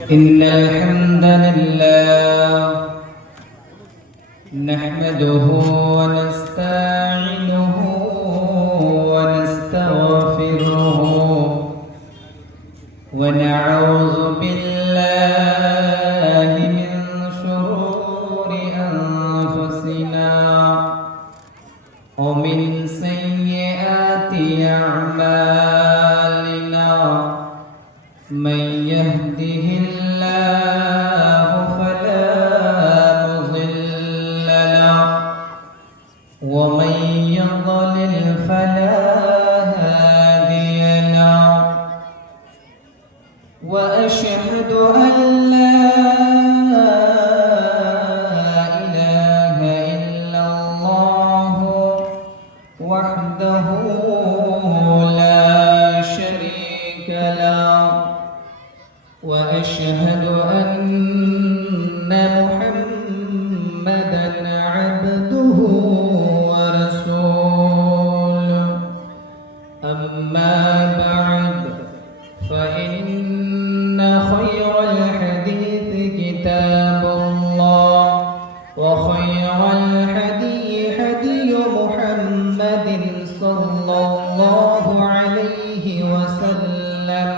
إن الحمد لله نحمده ونستعينه ونستغفره ونعوذ بالله من شرور أنفسنا ومن سيئات أعمالنا من يهده الله فلا مضل له ومن يضلل فلا هادي له وأشهد أن لا إله إلا الله وحده لا شريك له وأشهد أن محمدًا عبده ورسوله أما بعد فإن خير الحديث كتاب الله وخير الهدي هدي محمد صلى الله عليه وسلم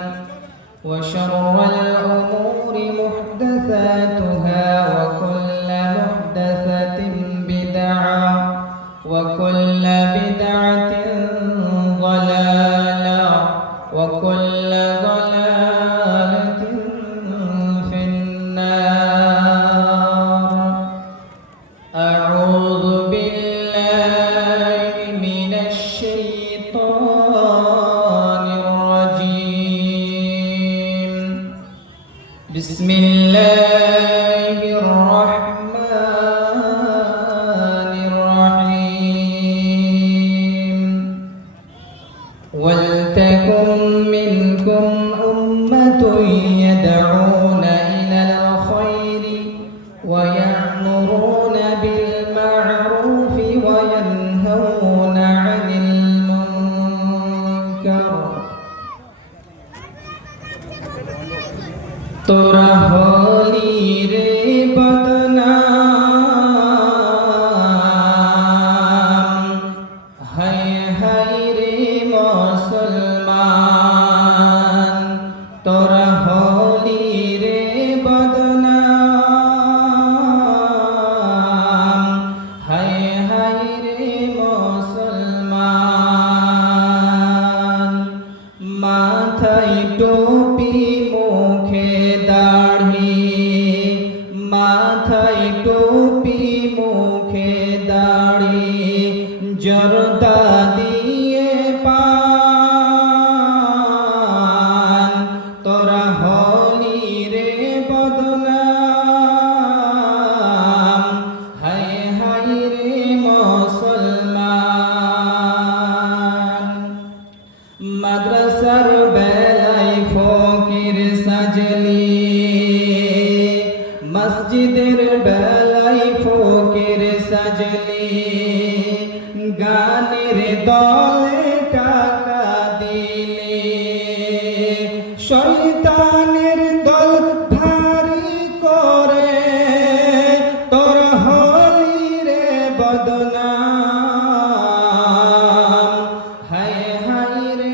وشر الأمور محدثاتها وكل محدثة بدعة وكل بدعة ضلالة وكل ضلالة في النار أعوذ بالله من الشيطان الرجيم بسم الله الرحمن الرحيم ولتكن منكم أمة يدعون إلى الخير ويأمرون بالمعروف وينهون عن المنكر তোরা হলি রে বদনাম হায় হায় রে মুসলমান তোরা হলি রে বদনাম হায় হায় রে মুসলমান মাথায় টুপি মুখে দাড়ি মাথায় টুপি মুখে দাড়ি জর্দা দিয়ে পান তোরা হলি রে বদনাম হায় হায় রে মুসলমান মাদ্রাসার বেলায় ফকির সাজলি মসজিদের বেলায় ফকির সাজলি গানের দলে টাকা দিলে শয়তানের দল ভারী করে তোর হলি রে বদনাম হায় হায় রে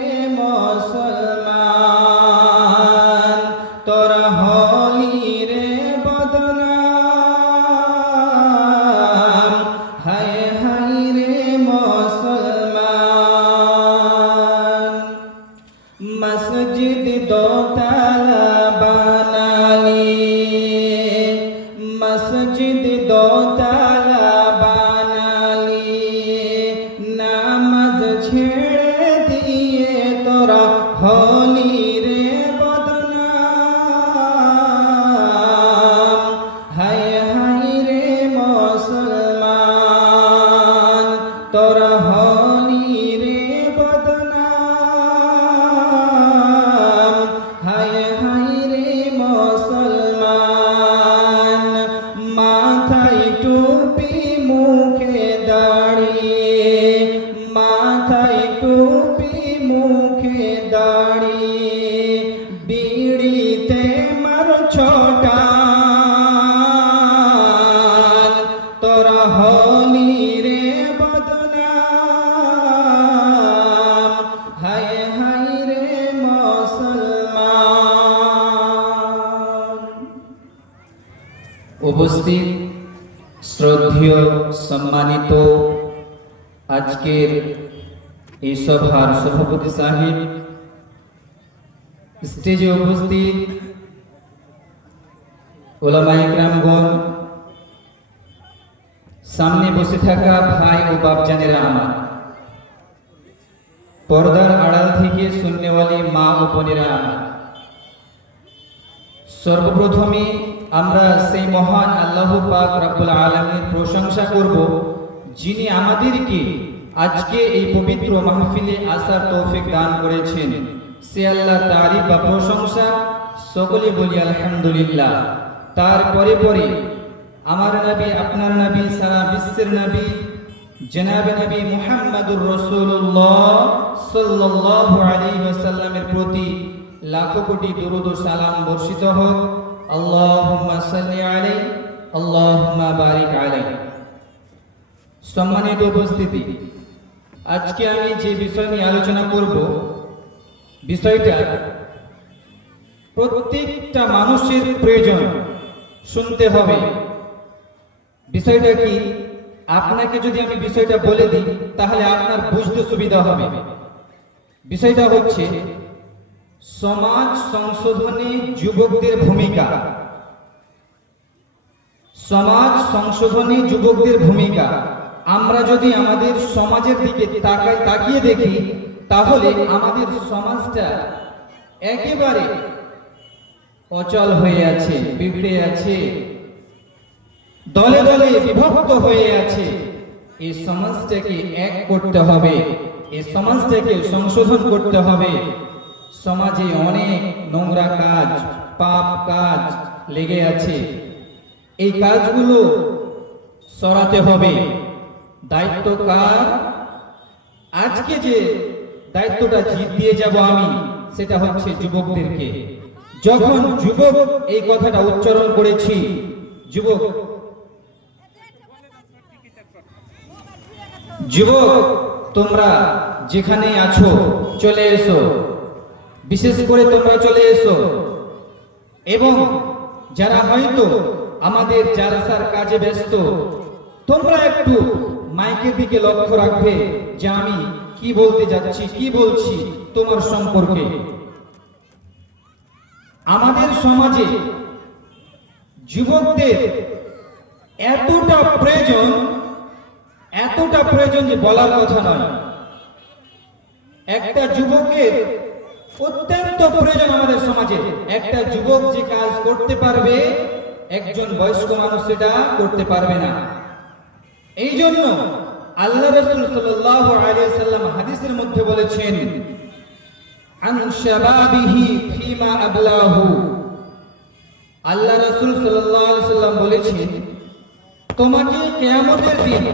মুসলমান তোর হলি রে বদনাম হায় হায় রে মুসলমান টান তোরা হলি রে বদনাম হায় হায় রে মুসলমান। উপস্থিত শ্রদ্ধেয় সম্মানিত আজকের এই সভার সভাপতি সাহেব, স্টেজে উপস্থিত ওলামায়ে কেরামগণ, সামনে বসে থাকা ভাই ও বাপজানেরা আমার, পর্দার আড়াল থেকে শুননেওয়ালি মা ও বোনেরা আমার, সর্বপ্রথমে আমরা সেই মহান আল্লাহ পাক রব্বুল আলামিনের প্রশংসা করব, যিনি আমাদেরকে আজকে এই পবিত্র মাহফিলে আসার তৌফিক দান করেছেন। সে আল্লাহর তারিফ বা প্রশংসা সকলে বলি আলহামদুলিল্লাহ। তারপরে পরে আমার নবী, আপনার নবী, সারা বিশ্বের নবী জনাবে নবী মুহাম্মদুর রাসূলুল্লাহ সাল্লাল্লাহু আলাইহি ওয়াসাল্লামের প্রতি লাখো কোটি দরুদ ও সালাম বর্ষিত হোক। আল্লাহুম্মা সাল্লি আলাইহি আল্লাহুম্মা বারিক আলাইহি। সম্মানিত উপস্থিতি, আজকে আমি যে বিষয় নিয়ে আলোচনা করব, বিষয়টা প্রত্যেকটা মানুষের প্রয়োজন, শুনতে হবে। বিষয়টা কি, আপনাকে যদি আমি বিষয়টা বলে দিই তাহলে আপনার বুঝতে সুবিধা হবে। বিষয়টা হচ্ছে সমাজ সংশোধনে যুবকদের ভূমিকা। সমাজ সংশোধনে যুবকদের ভূমিকা। আমরা যদি আমাদের সমাজের দিকে তাকিয়ে দেখি তাহলে আমাদের সমাজটা একেবারে অচল হয়ে আছে, বিগড়ে আছে, দলে দলে বিভক্ত হয়ে আছে। এই সমাজটাকে এক করতে হবে, এই সমাজটাকে সংশোধন করতে হবে। সমাজে অনেক নোংরা কাজ, পাপ কাজ লেগে আছে, এই কাজগুলো সরাতে হবে। দায়িত্ব কার? আজকে যে দায়িত্বটা দিয়ে যাব আমি, সেটা হচ্ছে যুবকদেরকে। যখন যুবক এই কথাটা উচ্চারণ করেছি, যুবক তোমরা যেখানে আছো চলে এসো, বিশেষ করে তোমরা চলে এসো। এবং যারা হয়তো আমাদের জালসার কাজে ব্যস্ত, তোমরা একটু মাইকের দিকে লক্ষ্য রাখবে যে আমি কি বলতে যাচ্ছি, কি বলছি তোমার সম্পর্কে। আমাদের সমাজে যুবকদের এতটা প্রয়োজন যে বলার কথা নয়। একটা যুবকের অত্যন্ত প্রয়োজন আমাদের সমাজে। একটা যুবক যে কাজ করতে পারবে, একজন বয়স্ক মানুষ সেটা করতে পারবে না। এই জন্য আল্লাহ রাসূল সাল্লাল্লাহু আলাইহি সাল্লাম হাদিসের মধ্যে বলেছেন, আন শাবাবিহি ফিমা আবলাহু। আল্লাহ রাসূল সাল্লাল্লাহু আলাইহি সাল্লাম বলেছেন, তোমাকে কিয়ামতের দিন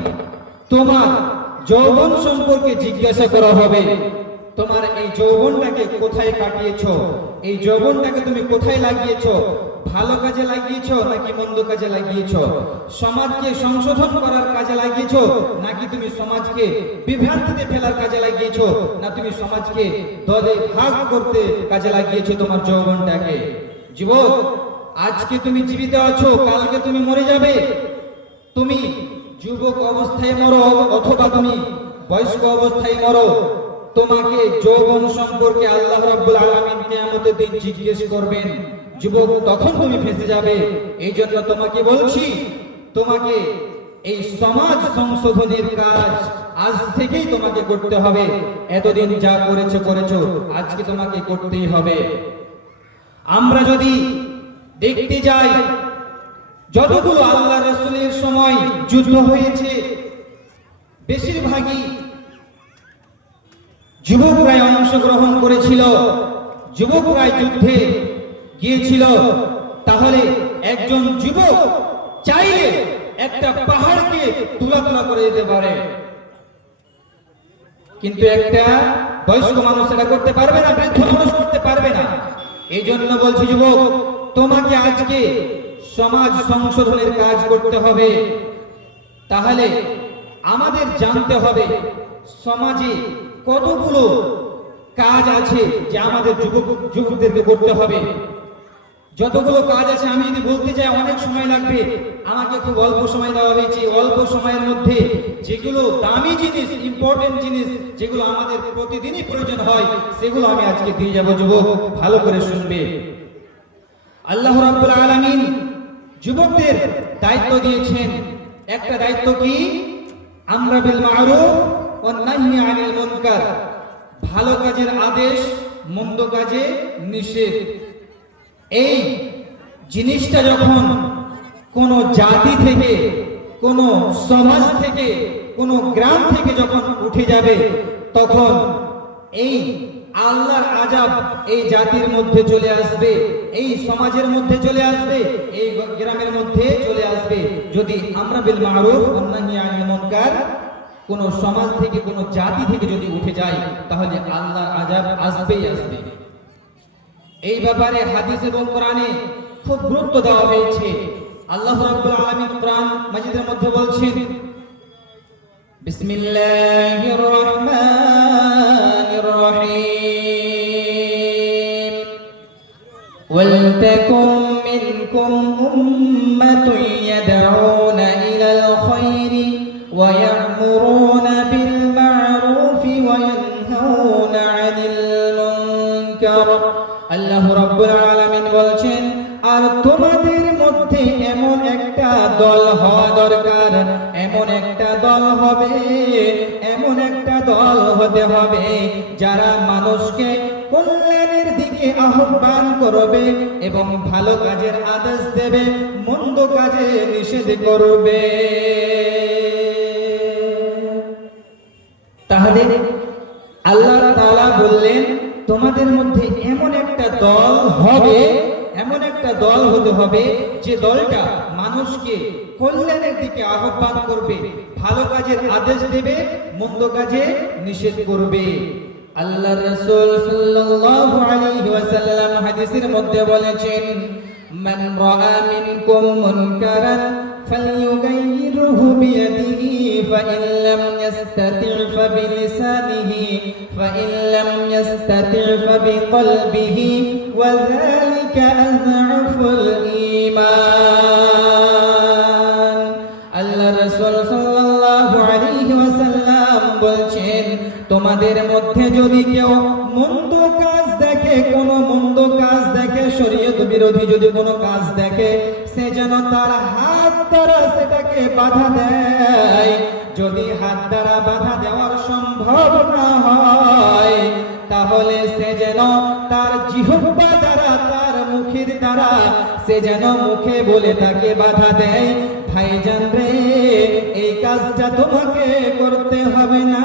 তোমার যৌবন সম্পর্কে জিজ্ঞাসা করা হবে। তোমার এই যৌবনটাকে কোথায় কাটিয়েছো? এই যৌবনটাকে তুমি কোথায় লাগিয়েছো? ভালো কাজে লাগিয়েছো নাকি মন্দ কাজে লাগিয়েছো? সমাজকে সংশোধন করার কাজে লাগিয়েছো নাকি তুমি সমাজকে বিভ্রান্তিতে ফেলার কাজে লাগিয়েছো, না তুমি সমাজকে দলে ভাগ করতে কাজে লাগিয়েছো তোমার যৌবনটাকে? যুবক, আজকে তুমি জীবিত আছো, কালকে তুমি মরে যাবে। তুমি যুবক অবস্থায় মরো অথবা তুমি বয়স্ক অবস্থায় মরো, তোমাকে যৌবন সম্পর্কে আল্লাহ রাব্বুল আলামিন কিয়ামতের দিন জিজ্ঞেস করবেন। যুবক, তখন তুমি ফেঁসে যাবে। এই জন্য তোমাকে বলছি, তোমাকে এই সমাজ সংশোধনের কাজ আজ থেকেই তোমাকে করতে হবে। এতদিন যা করেছো, আজকে তোমাকে করতেই হবে। আমরা যদি দেখতে যাই, যতগুলো আল্লাহ রাসূলের সময় যুদ্ধ হয়েছে, বেশিরভাগই যুবকরাই অংশগ্রহণ করেছিল, যুবকরাই যুদ্ধে গিয়েছিল। তাহলে একজন যুবক চাইলে একটা পাহাড়কে তুলা করে দিতে পারে, কিন্তু একটা বয়স্ক মানুষ সেটা করতে পারবে না, বৃদ্ধ মানুষ করতে পারবে না। এই জন্য বলছি যুবক, তোমাকে আজকে সমাজ সংশোধনের কাজ করতে হবে। তাহলে আমাদের জানতে হবে সমাজে কতগুলো কাজ আছে যে আমাদের যুবকদেরকে করতে হবে। যতগুলো কাজ আছে আমি যদি বলতে চাই অনেক সময় লাগবে, আমাকে খুব অল্প সময় দেওয়া হয়েছে। অল্প সময়ের মধ্যে যেগুলো দামি জিনিস, ইম্পর্টেন্ট জিনিস, যেগুলো আমাদের প্রতিদিনই প্রয়োজন হয়, সেগুলো আমি আজকে দিয়ে যাব। যুবক ভালো করে শুনবে। আল্লাহ রাব্বুল আলামিন যুবকদের দায়িত্ব দিয়েছেন। একটা দায়িত্ব কি? আমরা বিল মারুফ ওয়ান নাহyi আনিল মুনকার, ভালো কাজের আদেশ, মন্দ কাজে নিষেধ। এই জিনিসটা যখন কোন জাতি থেকে, কোন সমাজ থেকে, কোন গ্রাম থেকে যখন উঠে যাবে, তখন এই আল্লাহর আযাব এই জাতির মধ্যে চলে আসবে, এই সমাজের মধ্যে চলে আসবে, এই গ্রামের মধ্যে চলে আসবে। যদি আমরা বিল মারুফ ওয়ান নাহyi আনিল মুনকার কোন সমাজ থেকে, কোন জাতি থেকে যদি উঠে যায়, তাহলে আল্লাহর আযাব আসবেই আসবে। এই ব্যাপারে হাদিস এবং কোরআনে খুব গুরুত্ব দেওয়া হয়েছে। আল্লাহ রাব্বুল আলামিন কোরআন মাজিদের মধ্যে বলছেন, বিসমিল্লাহির রহমানির রহিম, ওয়ালতাকুম মিনকুম উম্মাতুন ইয়াদউনা ইলাল খায়রি ওয়া ইয়া'মুরুনা বিল মা'রুফি ওয়া ইয়ানহাউনা আনিল মুনকার। আল্লাহ রাব্বুল আলামিন বলছেন, আর তোমাদের মধ্যে এমন একটা দল হওয়া দরকার, এমন একটা দল হবে, এমন একটা দল হতে হবে যারা মানুষকে কল্যাণের দিকে আহ্বান করবে এবং ভালো কাজের আদেশ দেবে, মন্দ কাজে নিষেধ করবে। তাহলে আল্লাহ তাআলা বললেন, তোমাদের মধ্যে এমন একটা দল হবে, এমন একটা দল হতে হবে যে দলটা মানুষকে কল্যাণের দিকে আহ্বান করবে, ভালো কাজের আদেশ দেবে, মন্দ কাজে নিষেধ করবে। আল্লাহর রাসূল সাল্লাল্লাহু আলাইহি ওয়াসাল্লাম হাদিসের মধ্যে বলেছেন, মান রাআ মিনকুম মুনকারান ফালইয়ুগাইয়িরহু বিয়াদিহি ফাইন লাম ইস্তাতি' ফাবিলিসানিহি ফাইন লাম ইস্তাতি' ফাবিকলবিহি ওয়া যালিকা আযআফুল ঈমান। আল্লাহর রাসূল সাল্লাল্লাহু আলাইহি ওয়াসাল্লাম বলছেন, তোমাদের মধ্যে যদি কেউ মন্দ কাজ দেখে, কোন মন্দ কাজ দেখে, শরীয়ত বিরোধী যদি কোনো কাজ দেখে, সে যেন তার হাত দ্বারা সেটাকে বাধা দেয়। যদি হাত দ্বারা বাধা দেওয়ার সম্ভব না হয়, তাহলে সে যেন তার জিহ্বা দ্বারা, তার মুখের দ্বারা সে যেন মুখে বলে তাকে বাধা দেয়, ভাইজান রে, এই কাজটা তোমাকে করতে হবে না,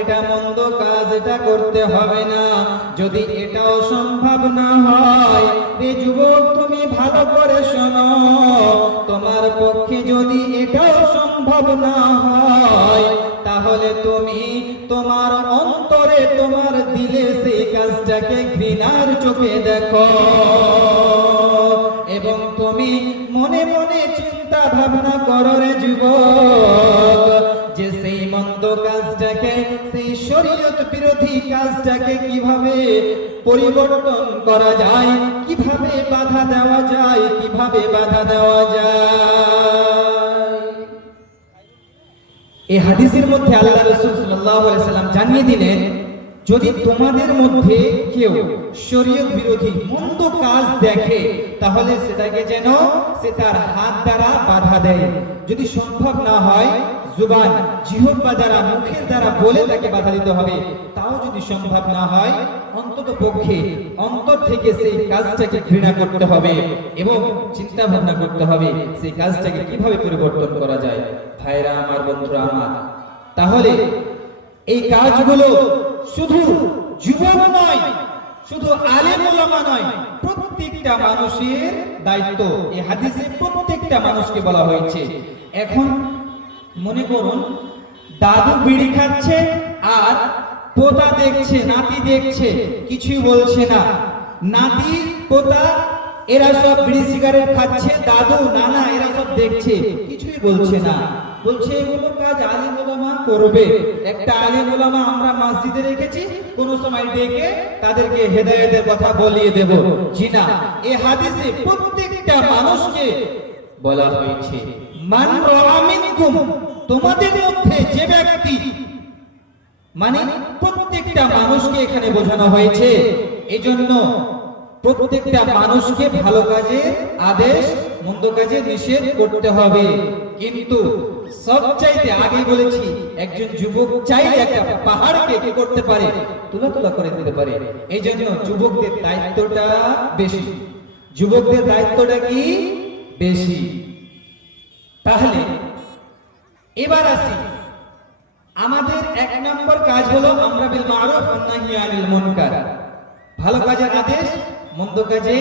এটা মন্দ কাজ, এটা করতে হবে না। যদি এটাও সম্ভব না হয়, রে যুবক তুমি ভালো করে শোনো, তোমার পক্ষে যদি এটাও সম্ভব না হয়, তাহলে তুমি তোমার অন্তরে, তোমার দিলে সেই কাজটাকে ঘৃণার চোখে দেখো এবং তুমি মনে মনে চিন্তা ভাবনা করো রে যুবক, যে সেই মন্দ কাজটাকে, সেই শরীয়ত বিরোধী কাজটাকে কিভাবে পরিবর্তন করা যায়, কিভাবে বাধা দেওয়া যায়, কিভাবে বাধা দেওয়া যায়। এই হাদিসের মধ্যে আল্লাহ রাসূল সাল্লাল্লাহু আলাইহি ওয়াসাল্লাম জানিয়ে দিলেন, যদি তোমাদের মধ্যে কেউ শরীয়ত বিরোধী মন্দ কাজ দেখে, তাহলে সেটাকে যেন সে তার হাত দ্বারা বাধা দেয়। যদি সম্ভব না হয়, জুবান, জিহ্বা দ্বারা, মুখের দ্বারা বলে তাকে বাধা দিতে হবে। তাও যদি সম্ভব না হয়, অন্তত পক্ষে অন্তর থেকে সেই কাজটাকে ঘৃণা করতে হবে এবং চিন্তা ভাবনা করতে হবে সেই কাজটাকে কিভাবে পরিবর্তন করা যায়। ভাইরা আমার, বন্ধুরা আমার, তাহলে এই কাজগুলো শুধু যুবক নয়, শুধু আলেম ওলামা নয়, প্রত্যেকটা মানুষের দায়িত্ব। এই হাদিসে প্রত্যেকটা মানুষকে বলা হয়েছে। এখন মনে করুন, দাদু বিড়ি খাচ্ছে আর পোতা দেখছে, নাতি দেখছে, কিছুই বলছে না। নাতি পোতা এরা সব বিড়ি সিগারেট খাচ্ছে, দাদু নানা এরা সব দেখছে, কিছুই বলছে না। বলছে এগুলো কাজ আলেম ওলামা করবে। একটা আলেম ওলামা আমরা মসজিদে রেখেছি, কোন সময় ডেকে তাদেরকে হেদায়েতের কথা বলিয়ে দেব। জি না, এই হাদিসে প্রত্যেকটা মানুষকে বলা হয়েছে মান রাআ মিনকুম, তোমাদের মধ্যে যে ব্যক্তি, মানে প্রত্যেকটা মানুষকে এখানে বোঝানো হয়েছে। এজন্য প্রত্যেকটা মানুষকে ভালো কাজের আদেশ, মন্দ কাজে নিষেধ করতে হবে। কিন্তু সবচাইতে আগে বলেছি, একজন যুবক চাইলে একটা পাহাড়কে কি করতে পারে, তুলা তুলা করে দিতে পারে। এই জন্য যুবকদের দায়িত্বটা বেশি। যুবকদের দায়িত্বটা কি বেশি। তাহলে এবার আসি, আমাদের এক নম্বর কাজ হলো আমরা বিল মারুফ ওয়ান নাহি আনিল মুনকার, ভালো কাজের আদেশ, মন্দ কাজে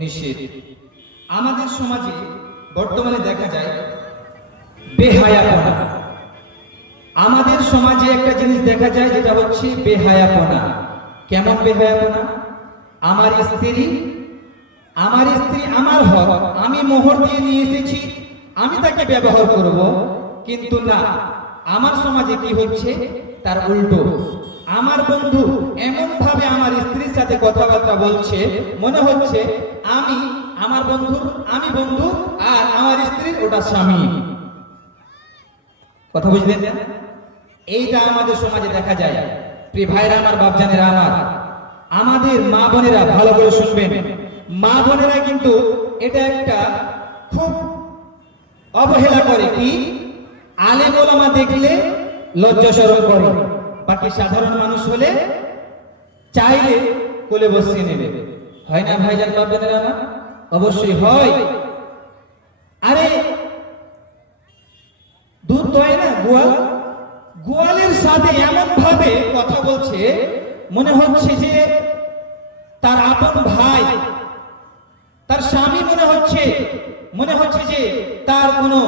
নিষেধ। আমাদের সমাজে বর্তমানে দেখা যায় বেহায়াপনা। আমাদের সমাজে একটা জিনিস দেখা যায় যেটা হচ্ছে বেহায়াপনা। কেমন বেহায়াপনা? আমার স্ত্রী আমার হক, আমি মোহর দিয়ে নিয়ে এসেছি, আমি তাকে ব্যবহার করব। কিন্তু না, আমার সমাজে কি হচ্ছে তার উল্টো। আমার বন্ধু এমন ভাবে আমার স্ত্রীর সাথে কথাবার্তা বলছে, মনে হচ্ছে আমি বন্ধু আর আমার স্ত্রীর ওটা স্বামী। কথা বুঝলেন না? এইটা আমাদের সমাজে দেখা যায়। প্রিয় ভাইরা আমার, বাপজানেরা আমার, আমাদের মা বোনেরা ভালো করে শুনবেন। মা বোনেরা কিন্তু এটা একটা খুব অবহেলা করে। কি? আলেম ওলামা দেখলে লজ্জা শরম করে, বাকি সাধারণ মানুষ হলে চাইলে কোলে বসিয়ে নেবে। হয় না ভাইজান, বাপজানেরা আমার? অবশ্যই হয়। আরে দুধ দয় না গোয়ালের সাথে এমন ভাবে কথা বলছে, মনে হচ্ছে যে তার আপন ভাই, তার স্বামী মনে হচ্ছে যে তার কোনো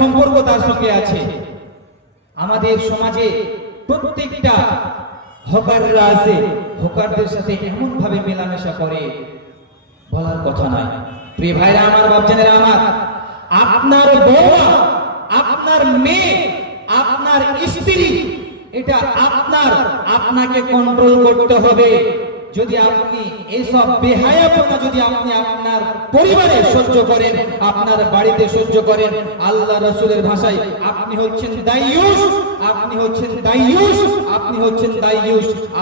সম্পর্ক তার সঙ্গে আছে। আমাদের সমাজে প্রত্যেকটা হকাররা আছে, হকারদের সাথে এমন ভাবে মেলামেশা করে, বলার কথা নয়। প্রিয় ভাইরা আমার, বাপজানেরা আমার, আপনার বউমা, আপনার মেয়ে, আপনার স্ত্রী, এটা আপনাকে কন্ট্রোল করতে হবে। যদি আপনি এইসব বেহায়াপনা যদি আপনি আপনার পরিবারে সহ্য করেন, আপনার বাড়িতে সহ্য করেন, আল্লাহ রাসূলের ভাষায় আপনি হচ্ছেন দাইয়ুস,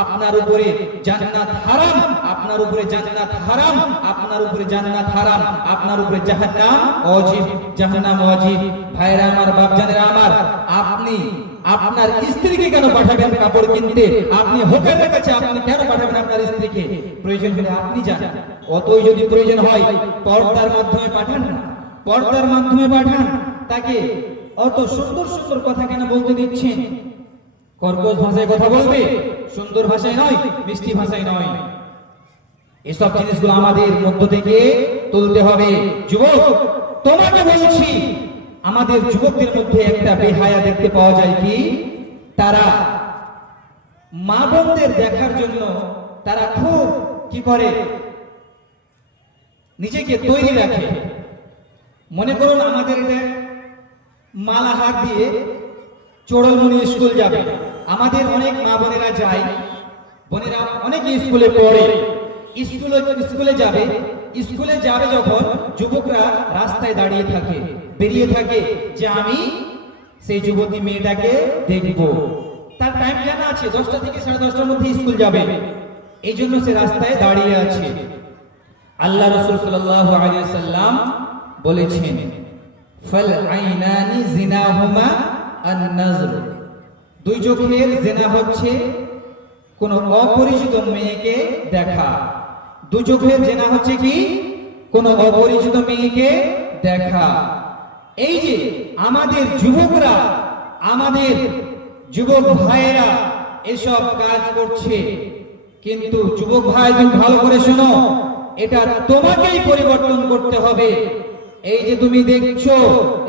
আপনার উপরে জান্নাত হারাম, আপনার উপরে জান্নাত হারাম, আপনার উপরে জাহান্নাম ওয়াজিব। ভাইরা আমার, বাপজানেরা আমার, আপনি আপনার স্ত্রীকে কেন পাঠাবেন কাপড় কিনতে? আপনি হোকারের কাছে আপনি কেন পাঠাবেন আপনার স্ত্রীকে? প্রয়োজন হলে আপনি যান, অতই যদি প্রয়োজন হয় পর্দার মাধ্যমে পাঠান না, পর্দার মাধ্যমে পাঠান। তাকে অত সুন্দর সুন্দর কথা কেন বলতে দিচ্ছেন? কর্কশ ভাষায় কথা বলবে, সুন্দর ভাষায় নয়, মিষ্টি ভাষায় নয়। এসব জিনিসগুলো আমাদের মধ্য থেকে তুলতে হবে। যুবক, তোমাকে বলছি, আমাদের যুবকদের মধ্যে একটা বেহায়া দেখতে পাওয়া যায়। কি? তারা মা বোনদের দেখার জন্য তারা খুব কি করে, নিজেকে তৈরি রাখে। মনে করুন আমাদের এটা মালাহার দিয়ে চোড়লমণি স্কুল যাবে, আমাদের অনেক মা বোনেরা যায়, বোনেরা অনেকে স্কুলে পড়ে, স্কুলে যাবে যখন যুবকরা রাস্তায় দাঁড়িয়ে থাকে, বেরিয়ে থাকে যে আমি সেই যুবতী মেয়েটাকে দেখব। তার টাইম জানা আছে, 10টা থেকে 10:30টার মধ্যে স্কুল যাবে, এই জন্য সে রাস্তায় দাঁড়িয়ে আছে। আল্লাহ রাসূল সাল্লাল্লাহু আলাইহি ওয়াসাল্লাম বলেছেন, ফাল আইনানি জিনাহুমা আন-নাজর, দুই চোখের জিনা হচ্ছে কোন অপরিচিত মেয়েকে দেখা। দুই চোখের জিনা হচ্ছে কি? কোন অপরিচিত মেয়েকে দেখা। এই যে আমাদের যুবকরা, আমাদের যুবক ভাইয়েরা এসব কাজ করছে, কিন্তু যুবক ভাই তুমি ভালো করে শোনো, এটা তোমাকেই পরিবর্তন করতে হবে। এই যে তুমি দেখছো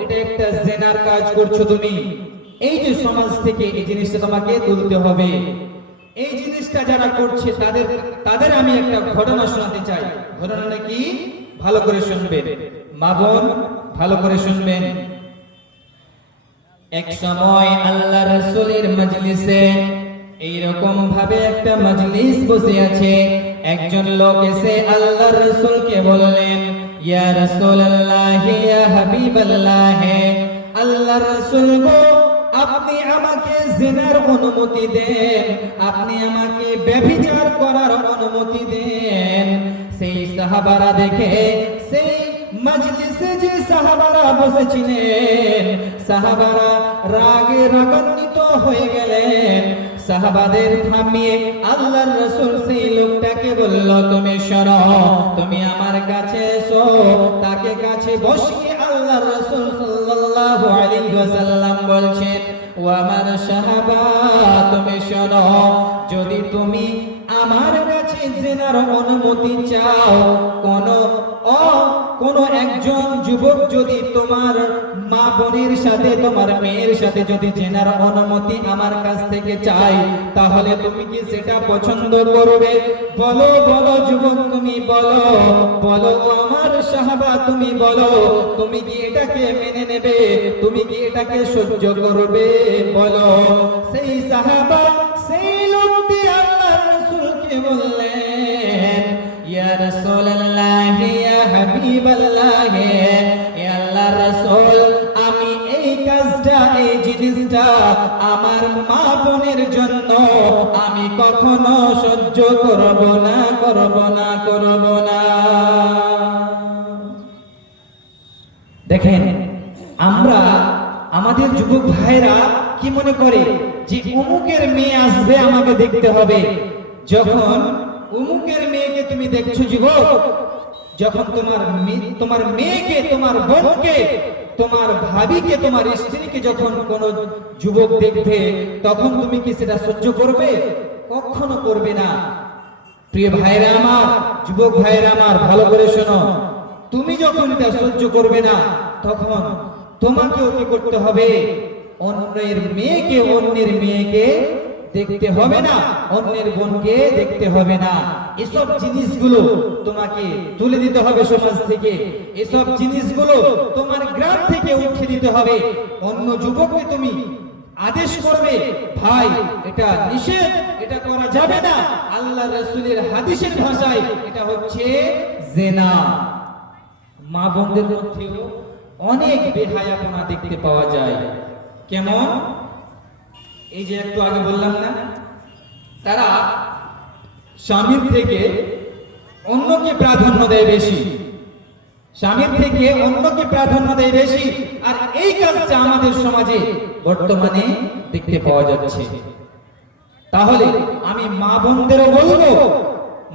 এটা একটা জিনার কাজ করছো তুমি, এই যে সমাজ থেকে এই জিনিসটা তোমাকে তুলতে হবে। এই জিনিসটা যারা করছে তাদের আমি একটা ঘটনা শোনাতে চাই। ঘটনাটা কি? ভালো করে শুনবেন মা বোন, ভালো করে শুনবেন। এক সময় আল্লাহ রাসূলের মজলিসে এইরকম ভাবে একটা মজলিস বসে আছে। একজন লোক এসে আল্লাহ রাসূলকে বললেন, ইয়া রাসূলুল্লাহ, ইয়া হাবিবাল্লাহ, আল্লাহ রাসূল গো, আপনি আমাকে জিনার অনুমতি দেন, আপনি আমাকে ব্যভিচার করার অনুমতি দেন। সেই সাহাবারা দেখে, সেই মজলিসে যে সাহাবারা বসেছিলেন, সাহাবারা রাগে রাগান্বিত হয়ে গেলেন। সাহাবাদের থামিয়ে আল্লাহর রাসূল সেই লোকটাকে বলল, তুমি শোনো, তুমি আমার কাছে এসো। তাকে কাছে বসিয়ে আল্লাহর রাসূল সাল্লাল্লাহু আলাইহি ওয়াসাল্লাম বলছেন, ও আমার সাহাবা, তুমি শোনো, যদি তুমি আমার কাছে জিনার অনুমতি চাও, কোন একজন যুবক যদি তোমার মা বোনের সাথে, তোমার মেয়ের সাথে যদি জিনার অনুমতি আমার কাছ থেকে চাই, তাহলে তুমি কি সেটা পছন্দ করবে? বলো বলো যুবক, তুমি বলো, বলো আমার সাহাবা, তুমি বলো, তুমি কি এটাকে মেনে নেবে? তুমি কি এটাকে সহ্য করবে? বলো। সেই সাহাবা, সেই লোকটি আল্লাহর রাসূলকে বললেন, ইয়া রাসূলুল্লাহ, ইয়া হাবিবাল্লাহ, ইয়া আল্লাহর রাসূল, আমি এই কাজটা, এই জিনিসটা আমার মা বোনের জন্য আমি কখনো সহ্য করব না, করব না, করব না। দেখেন, আমরা আমাদের যুবক ভাইরা কি মনে করে যে অমুকের মেয়ে আসবে, আমাকে দেখতে হবে। যখন অমুকের মেয়েকে তুমি দেখছো যুবক, যখন তোমার মেয়েকে, তোমার বোনকে, তোমার ভাবিকে, তোমার স্ত্রীকে যখন কোন যুবক দেখবে, তখন তুমি কি সেটা সহ্য করবে? কখনো করবে না। প্রিয় ভাইরা আমার, যুবক ভাইরা আমার, ভালো করে শোনো, তুমি যখন এটা সহ্য করবে না, তখন তোমাকেও কি করতে হবে? অন্যের মেয়েকে দেখতে হবে না, অন্যের বোনকে দেখতে হবে না। এসব জিনিসগুলো তোমাকে তুলে দিতে হবে সমাজ থেকে। এসব জিনিসগুলো তোমার গ্রাম থেকে উঠিয়ে দিতে হবে। অন্য যুবককে তুমি আদেশ করবে, ভাই এটা নিষেধ, এটা করা যাবে না। আল্লাহ রাসূলের হাদিসের ভাষায় এটা হচ্ছে জিনা। মা বোনদের মধ্যেও অনেক বেহায়াপনা দেখতে পাওয়া যায়। কেমন? এই যে একটু আগে বললাম না, তারা স্বামীর থেকে অন্যকে প্রাধান্য দেয় বেশি, স্বামীর থেকে অন্যকে প্রাধান্য দেয় বেশি। আর এই কাজটা আমাদের সমাজে বর্তমানে দেখতে পাওয়া যাচ্ছে। তাহলে আমি মা বোনদেরও বলবো,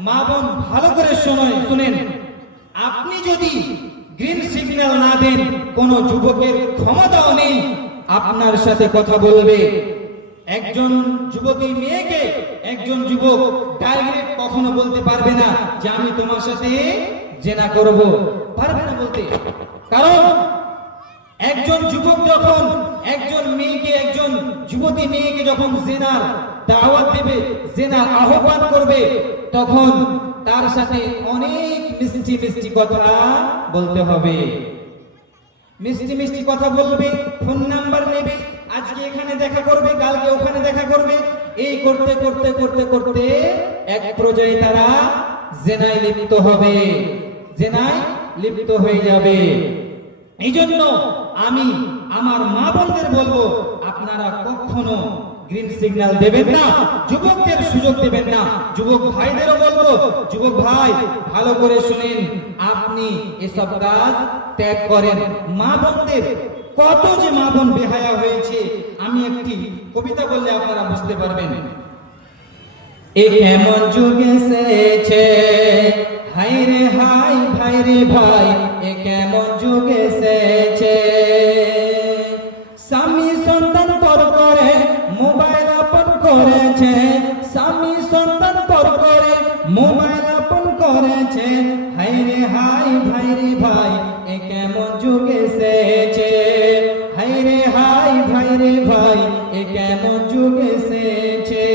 মা বোন ভালো করে শুনেন, আপনি যদি গ্রিন সিগন্যাল না দেন, কোন যুবকের ক্ষমতাও নেই আপনার সাথে কথা বলবে। একজন যুবতী মেয়েকে একজন যুবক ডাইরেক্ট কখনো বলতে পারবে না যে আমি তোমার সাথে জেনা করব, পারবে না বলতে। কারণ একজন যুবক যখন একজন মেয়েকে, একজন যুবতী মেয়েকে যখন জেনার দাওয়াত দেবে, জেনার আহ্বান করবে, তখন তার সাথে অনেক মিষ্টি মিষ্টি কথা বলতে হবে। মিষ্টি মিষ্টি কথা বলবে, ফোন নাম্বার নেবে, আজকে এখানে দেখা করবে, কালকে ওখানে দেখা করবে। এই করতে করতে করতে করতে এক পর্যায়ে তারা জেনায় লিপ্ত হবে, জেনায় লিপ্ত হয়ে যাবে। এই জন্য আমি আমার মা বোনদের বলবো, আপনারা কখনো গ্রিন সিগন্যাল দেবেন না, যুবকদের সুযোগ দেবেন না। যুবক ভাইদেরও বলবো, যুবক ভাই ভালো করে শুনেন, আপনি এসব কাজ ত্যাগ করেন। মা বোনদের কত যে মা বোন বেহায়া হয়েছে, আমি একটি কবিতা বললে আপনারা বুঝতে পারবেন। এ কেমন যুগ এসেছে, হাই রে হাই, ভাই রে ভাই, এ কেমন যুগ এসেছে। স্বামী সন্তান পর করে মোবাইল আপন করেছে, স্বামী সন্তান পর করে মোবাইল আপন করেছে। হাই রে হাই, ভাই রে ভাই, এ কেমন যুগ এসেছে। হাই রে হাই, ভাই রে ভাই, এ কেমন যুগ এসেছে।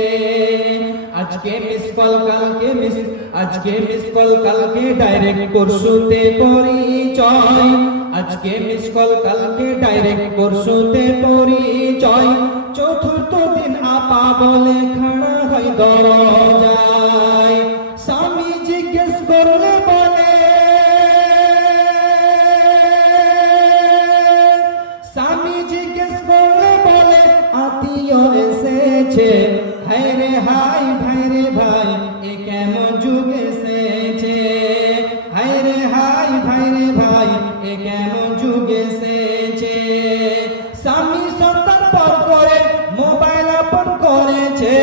কল কালকে ডাইরেক্ট পরশুতে পরিচয়, আজকে মিস কল কালকে ডাইরেক্ট পরশুতে পরিচয়। চতুর্থ দিন আপা বলে খাড়া হয় দরজায়, স্বামী জিজ্ঞেস করলে বলে, স্বামী জিজ্ঞেস করলে বলে আত্মীয় এসেছে। হায় রে হাই ভাই রে ভাই এ কেমন যুগ এসেছে, হায় রে হাই ভাই রে ভাই এ কেমন যুগ এসেছে। স্বামী সন্তান পর করে মোবাইল আপন করেছে,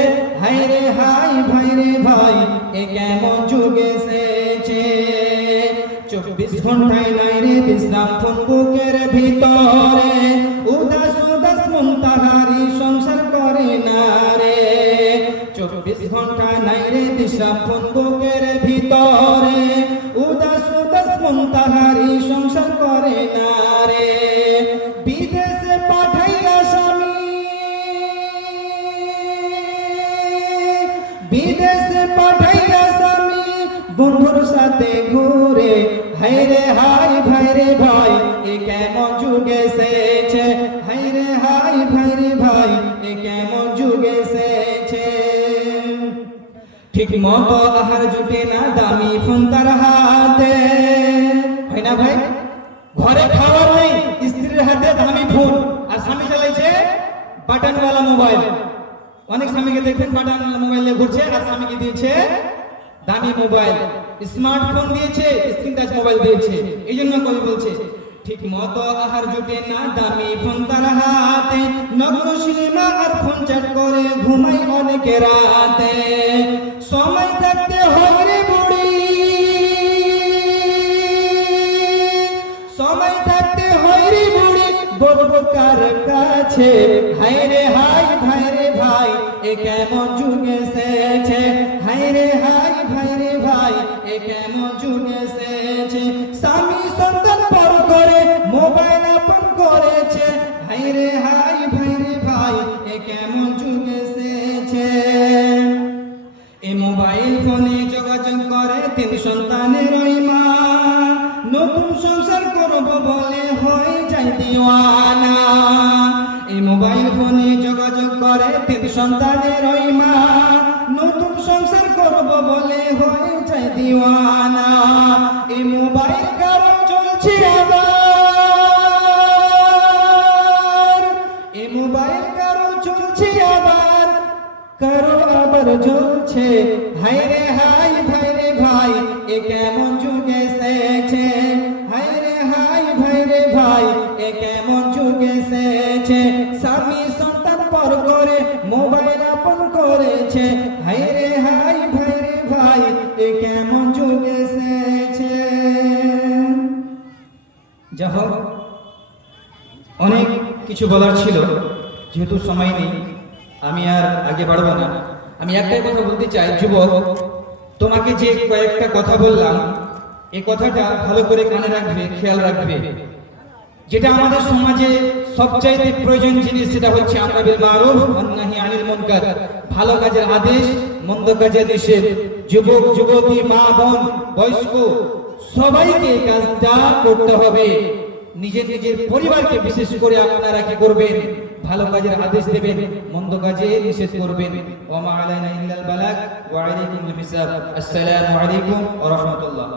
হায় রে হাই ভাই রে ভাই এ কেমন যুগ এসেছে। 24 ঘন্টায় নাই রে বিশ্রাম ফোন বুকের ভিতরে, উদাস উদাস মন তাহারি সংসার করে না রে। 24 ঘন্টা নাই রে বিশ্রাম ফোন বুকের ভিতরে, উদাস উদাস মন তাহারি সংসার করে না রে। বিদেশে পাঠাইয়া স্বামী, বিদেশে পাঠাইয়া স্বামী বন্ধুর সাথে ঘুরে, হায় রে হাই ভাই রে ভাই এ কেমন যুগ এসেছে, হায় রে হাই ভাই রে ভাই এ কেমন যুগ এসেছে। ঠিক মতো আহার জুটে না দামি ফোন তার হাতে, হয় না ভাই? ঘরে খাবার নেই, স্ত্রীর হাতে দামি ফোন, আর স্বামী চালাইছে বাটনওয়ালা মোবাইল। অনেক স্বামীকে দেখবেন বাটনওয়ালা মোবাইলে ঘুরছে, আর স্বামীকে দিয়েছে দামি মোবাইল, স্মার্টফোন দিয়েছে, স্ক্রিন টাচ মোবাইল দিয়েছে। এই জন্য কবি বলছে ঠিক মতো আহার জুটে না দামি ফোন তার হাতে, নগ্ন সিনেমা আর ফোন চ্যাট করে ঘুমাই অনেকে রাতে। সময় থাকতে হয় রে বুড়ি, সময় থাকতে হয় রে বুড়ি বলবো কার কাছে, হায় রে হাই ভাই রে ভাই এ কেমন যুগ এসেছে, হায় রে হাই ভাই রে ভাই এ কেমন যুগ এসেছে। স্বামী সন্তান পর করে মোবাইল আপন করেছে, হায় রে হাই ভাই রে ভাই এ কেমন যুগ এসেছে। এই মোবাইল ফোনে যোগাযোগ করে 3 সন্তানের ওই মা, নতুন সংসার করব বলে হয়ে যায় দিওয়ানা। এই মোবাইল ফোনে যোগাযোগ করে 3 সন্তানের ওই মা, নতুন সংসার করব বলে হয়ে যায় দিওয়ানা। এই মোবাইল কারো চলছে আবার, এই মোবাইল কারো চলছে আবার, কারো আবার জ্বলছে, হায় রে হাই ভাই রে ভাই এ কেমন যুগ এসেছে, হায় রে হাই ভাই রে ভাই এ কেমন যুগ এসেছে। স্বামী সন্তান পর করে মোবাইল আপন করেছে, হায় রে হাই ভাই রে ভাই এ কেমন যুগ এসেছে। যা হোক, অনেক কিছু বলার ছিল, যেহেতু সময় নেই আমি আর আগে বাড়বো না। আমি একটাই কথা বলতে চাই, যুবক তোমাকে যে কয়েকটা কথা বললাম এই কথাটা ভালো করে কানে রাখবে, খেয়াল রাখবে। যেটা আমাদের সমাজে সবচাইতে প্রয়োজন জিনিস সেটা হচ্ছে আমর বিল মারুফ ওয়ান নাহি আনিল মুনকার, ভালো কাজের আদেশ মন্দ কাজের নিষেধ। যুবক যুবতী মা বোন বয়স্ক সবাইকে এই কাজটা করতে হবে। নিজের নিজের পরিবারকে বিশেষ করে আপনারা কি করবেন? ভালো কাজের আদেশ দেবেন, মন্দ কাজে নিষেধ করবেন। ওয়া মা আলাইনা ইল্লাল বালাগ ওয়া আলাইকুমুল হিসাব। আসসালামু আলাইকুম ওয়া রাহমাতুল্লাহ।